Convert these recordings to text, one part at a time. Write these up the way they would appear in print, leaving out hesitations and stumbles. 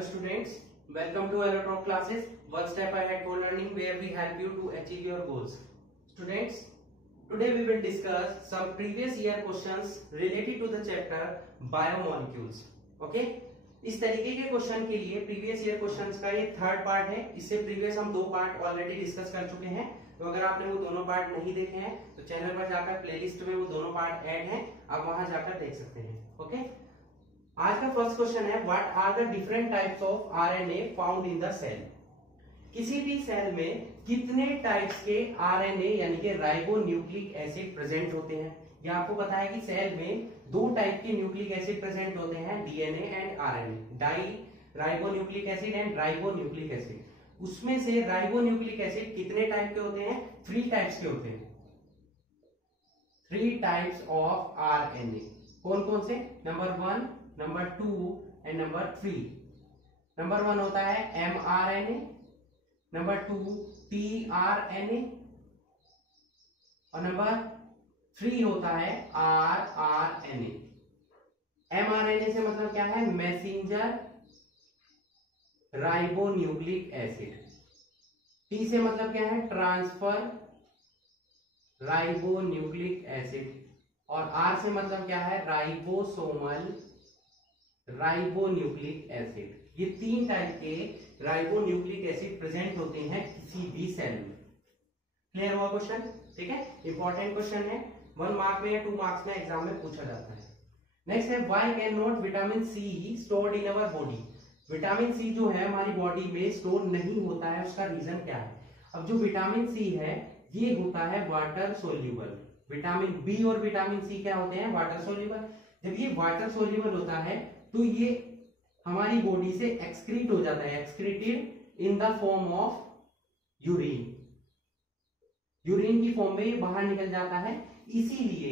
Hello students, welcome to Aerotalk classes, one step ahead for learning where we help you to achieve your goals. Students, today we will discuss some previous year questions related to the chapter biomolecules. Okay? इस तरीके के question के लिए previous year questions का ये third part है। इससे previous हम दो पार्ट ऑलरेडी डिस्कस कर चुके हैं, तो अगर आपने वो दोनों पार्ट नहीं देखे हैं तो चैनल पर जाकर प्लेलिस्ट में वो दोनों पार्ट ऐड हैं, आप वहां जाकर देख सकते हैं। ओके, आज का फर्स्ट क्वेश्चन है what are the different types of RNA found in the cell. किसी भी सेल में कितने टाइप्स के आरएनए यानी कि राइबोन्यूक्लिक एसिड प्रेजेंट होते हैं। ये आपको पता है कि सेल में दो टाइप के न्यूक्लिक एसिड प्रेजेंट होते हैं, DNA and RNA, di ribonucleic acid and ribonucleic acid. उसमें से राइबोन्यूक्लिक एसिड कितने टाइप के होते हैं? 3 टाइप्स के होते हैं। 3 टाइप्स ऑफ आरएनए कौन कौन से? Number 1, number 2 and number 3। Number 1 होता है mRNA, नंबर 2 tRNA और नंबर 3 होता है rRNA। mRNA से मतलब क्या है? Messenger ribonucleic acid. T से मतलब क्या है? Transfer ribonucleic acid. और R से मतलब क्या है? Ribosomal ribonucleic acid. ये 3 टाइप के राइबोन्यूक्लिक एसिड प्रेजेंट होते हैं किसी भी सेल में। क्लियर हुआ क्वेश्चन? ठीक है, इंपॉर्टेंट क्वेश्चन है, 1 मार्क में या 2 मार्क्स में एग्जाम में पूछा जाता है। नेक्स्ट है why can not vitamin C stored in our body. Vitamin C जो है हमारी बॉडी में स्टोर नहीं होता है, उसका रीजन क्या है? अब जो विटामिन सी है ये होता है वाटर सोल्यूबल। विटामिन बी और विटामिन सी क्या होते हैं? Water soluble. जब ये वाटर सोल्यूबल होता है तो ये हमारी बॉडी से एक्सक्रीट हो जाता है, excreted in the form of urine. Urine की फॉर्म में ये बाहर निकल जाता है। इसीलिए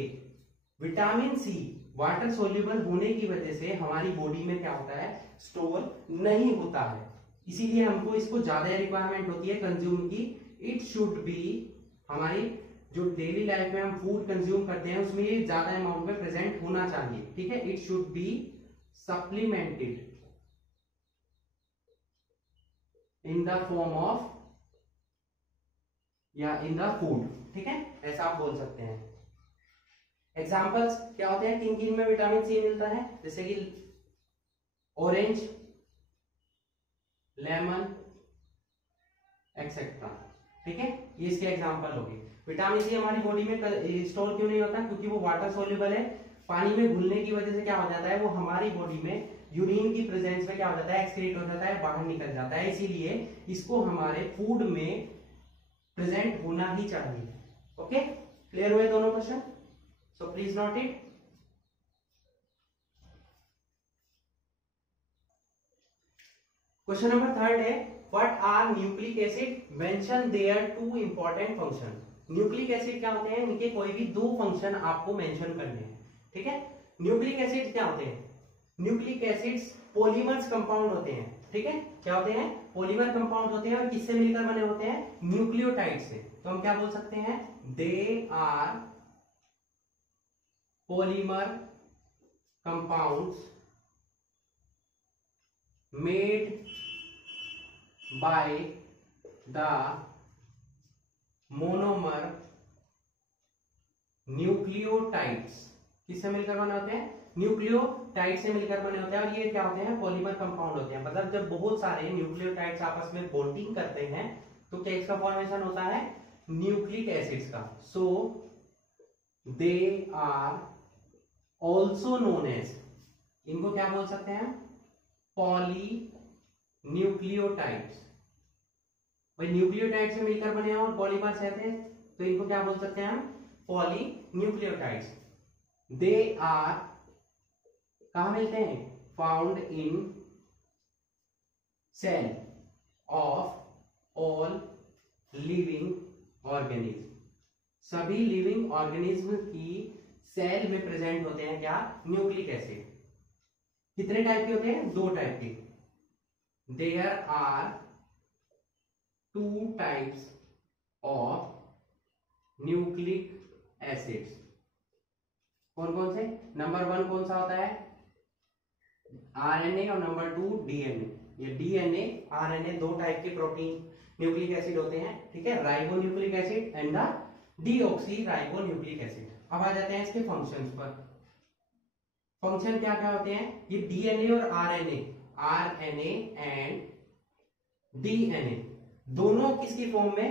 विटामिन सी वाटर सोल्यूबल होने की वजह से हमारी बॉडी में क्या होता है? स्टोर नहीं होता है। इसीलिए हमको इसको ज्यादा रिक्वायरमेंट होती है कंज्यूम की। इट शुड बी, हमारी जो डेली लाइफ में हम फूड कंज्यूम करते हैं उसमें ये ज्यादा अमाउंट में प्रेजेंट होना चाहिए। ठीक है, it should be supplemented in the form of या इन द फूड। ठीक है, ऐसा आप बोल सकते हैं। एग्जांपल्स क्या होते हैं? किन किन में विटामिन सी मिलता है? जैसे कि ऑरेंज, लेमन एक्सेट्रा। ठीक है, ये इसके एग्जांपल हो गए। विटामिन सी हमारी बॉडी में स्टोर क्यों नहीं होता? क्योंकि वो वाटर सोल्यूबल है। पानी में घुलने की वजह से क्या हो जाता है? वो हमारी बॉडी में यूरिन की प्रेजेंस में क्या हो जाता है? एक्सक्रीट हो जाता है, बाहर निकल जाता है। इसीलिए इसको हमारे फूड में प्रेजेंट होना ही चाहिए। ओके, क्लियर हुए दोनों question? So please note it. Question number 3 है what are nucleic acid, mention their 2 important function. Nucleic acid क्या होते हैं? इनके कोई भी 2 फंक्शन आपको मेंशन करने हैं। ठीक है, न्यूक्लिक एसिड क्या होते हैं? न्यूक्लिक एसिड्स पॉलीमर्स कंपाउंड होते हैं। ठीक है, क्या होते हैं? पॉलीमर कंपाउंड होते हैं। और किससे मिलकर बने होते हैं? न्यूक्लियोटाइड से। तो हम क्या बोल सकते हैं? They are polymer compounds made by the monomer nucleotides. किससे मिलकर बने होते हैं? न्यूक्लियोटाइड से मिलकर बने होते हैं। और ये क्या होते हैं? पॉलीमर कंपाउंड होते हैं। मतलब जब बहुत सारे न्यूक्लियोटाइड्स आपस में बॉन्डिंग करते हैं तो क्या इसका फॉर्मेशन होता है? न्यूक्लिक एसिड्स का। So they are also known as, इनको क्या बोल सकते हैं? Poly nucleotides. भाई न्यूक्लियोटाइड से मिलकर बने हैं और पॉलीमर से आते हैं तो इनको क्या बोल सकते हैं हम? Poly nucleotides. दे आर कहां मिलते हैं? Found in cell of all living organism. सभी लिविंग ऑर्गेनिज्म की सेल में प्रेजेंट होते हैं क्या? Nucleic acid. कितने टाइप के होते हैं? 2 टाइप के। There are 2 types of nucleic acids. कौन कौन से? नंबर 1 कौन सा होता है? आरएनए और नंबर 2 डीएनए। ये डीएनए आरएनए दो टाइप के प्रोटीन न्यूक्लिक एसिड होते हैं, ठीक है, ribonucleic acid and the deoxy ribonucleic acid. अब आ जाते हैं इसके फंक्शंस पर। फंक्शन क्या क्या होते हैं, ये डीएनए और आरएनए एंड डीएनए दोनों किसकी फॉर्म में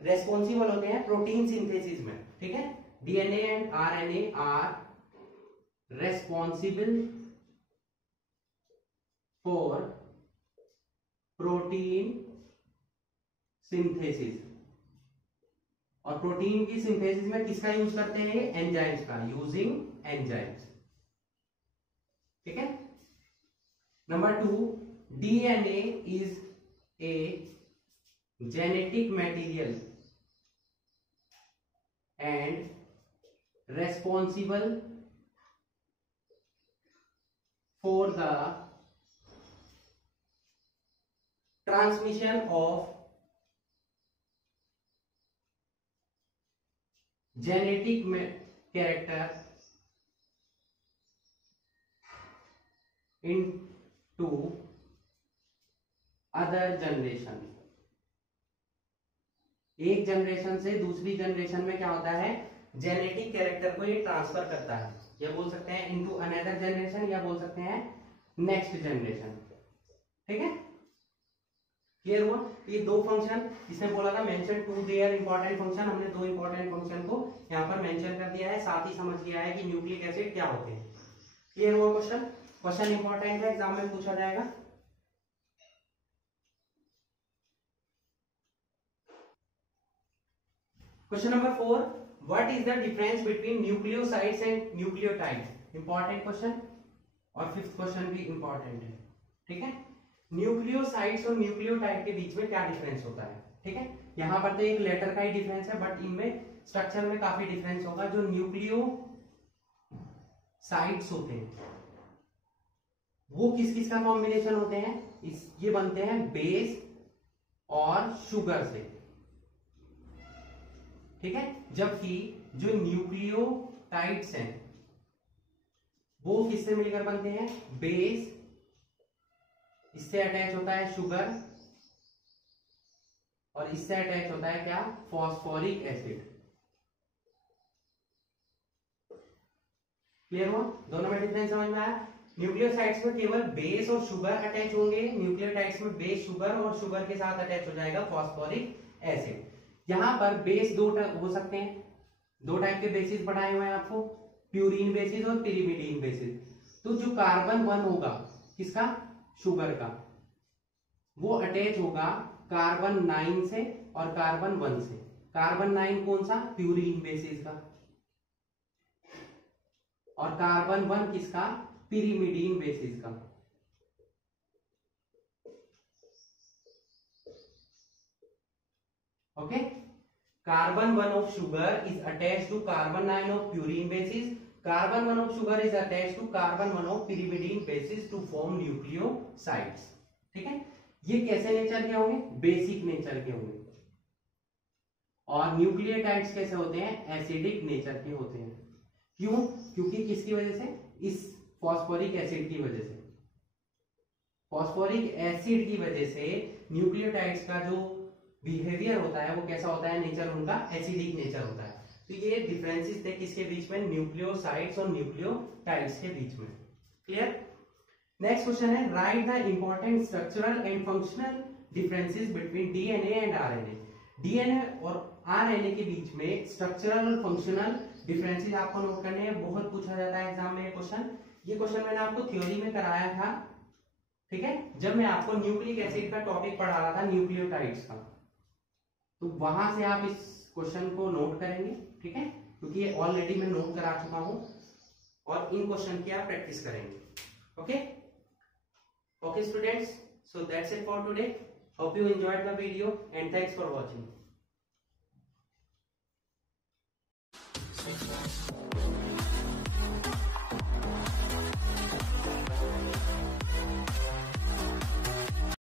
रेस्पॉन्सिबल होते हैं, प्रोटीन सिंथेसिस में, ठीक है। DNA and RNA are responsible for protein synthesis, और प्रोटीन की सिंथेसिस में किसका यूज करते हैं, एंजाइम्स का, यूजिंग एंजाइम्स, ठीक है। Number 2, DNA is a genetic material and responsible for the transmission of genetic character into other generation. एक जनरेशन से दूसरी जनरेशन में क्या होता है, जेनेटिक कैरेक्टर को ये ट्रांसफर करता है, या बोल सकते हैं इनटू अनदर जनरेशन, या बोल सकते हैं नेक्स्ट जनरेशन, ठीक है। क्लियर हुआ। ये दो फंक्शन इसने बोला था mention two their important function, हमने दो इंपॉर्टेंट फंक्शन को यहाँ पर मेंशन कर दिया है, साथ ही समझ लिया है कि न्यूक्लिक एसिड क्या होते हैं। क्लियर हुआ। क्वेश्चन इंपॉर्टेंट है, एग्जाम में पूछा जाएगा। Question number 4, what is the difference between nucleosides and nucleotides. Important question, और फिफ्थ क्वेश्चन भी इंपॉर्टेंट है, ठीक है। न्यूक्लियोसाइड्स और न्यूक्लियोटाइड के बीच में क्या डिफरेंस होता है, ठीक है। यहां पर तो एक लेटर का ही डिफरेंस है, बट इनमें स्ट्रक्चर में काफी डिफरेंस होगा। जो न्यूक्लियोसाइड्स होते हैं वो किस किस का कॉम्बिनेशन होते हैं, ये बनते हैं बेस और शुगर से, ठीक है। जबकि जो न्यूक्लियोटाइड्स हैं वो किससे मिलकर बनते हैं, बेस, इससे अटैच होता है शुगर, और इससे अटैच होता है क्या, फॉस्फोरिक एसिड। क्लियर हुआ। दोनों में डिफरेंस समझ में आया। न्यूक्लियोसाइड्स में केवल बेस और शुगर अटैच होंगे, न्यूक्लियोटाइड्स में बेस शुगर और शुगर के साथ अटैच हो जाएगा फॉस्फोरिक एसिड। यहां पर बेस दो हो सकते हैं, दो टाइप के बेसिस पढ़ाए हुए हैं आपको, प्यूरिन बेसिस और पिरिमिडीन बेसिस। तो जो कार्बन 1 होगा किसका, शुगर का, वो अटैच होगा कार्बन 9 से और कार्बन 1 से। कार्बन 9 कौन सा, प्यूरिन बेसिस का, और कार्बन 1 किसका, पिरिमिडीन बेसिस का। Okay, carbon 1 of sugar is attached to carbon 9 of purine bases, carbon 1 of sugar is attached to carbon 1 of pyrimidine bases to form nucleosides, ठीक है। ये कैसे नेचर के होंगे, बेसिक नेचर के होंगे। और न्यूक्लियोटाइड्स कैसे होते हैं, एसिडिक नेचर के होते हैं। क्यों, क्योंकि किसकी वजह से, इस फॉस्फोरिक एसिड की वजह से। फॉस्फोरिक एसिड की वजह से न्यूक्लियोटाइड्स का जो बिहेवियर होता है वो कैसा होता है, नेचर उनका एसिडिक नेचर होता है। तो ये डिफरेंसेस थे किसके बीच में, न्यूक्लियोसाइड्स और न्यूक्लियोटाइड्स के बीच में। क्लियर। नेक्स्ट क्वेश्चन है, right the important structural and functional differences between DNA and RNA. DNA और आरएनए के बीच में स्ट्रक्चरल और फंक्शनल डिफरेंसेस आपको नोट करने हैं, बहुत पूछा जाता है एग्जाम में ये क्वेश्चन। ये क्वेश्चन मैंने आपको थ्योरी में कराया था, ठीक है, जब मैं आपको न्यूक्लिक एसिड का टॉपिक पढ़ा रहा था, न्यूक्लियोटाइड्स का। तो वहां से आप इस क्वेश्चन को नोट करेंगे, ठीक है, क्योंकि ये ऑलरेडी मैं नोट करा चुका हूं, और इन क्वेश्चन की आप प्रैक्टिस करेंगे। Okay okay students, so that's it for today. Hope you enjoyed the video and thanks for watching.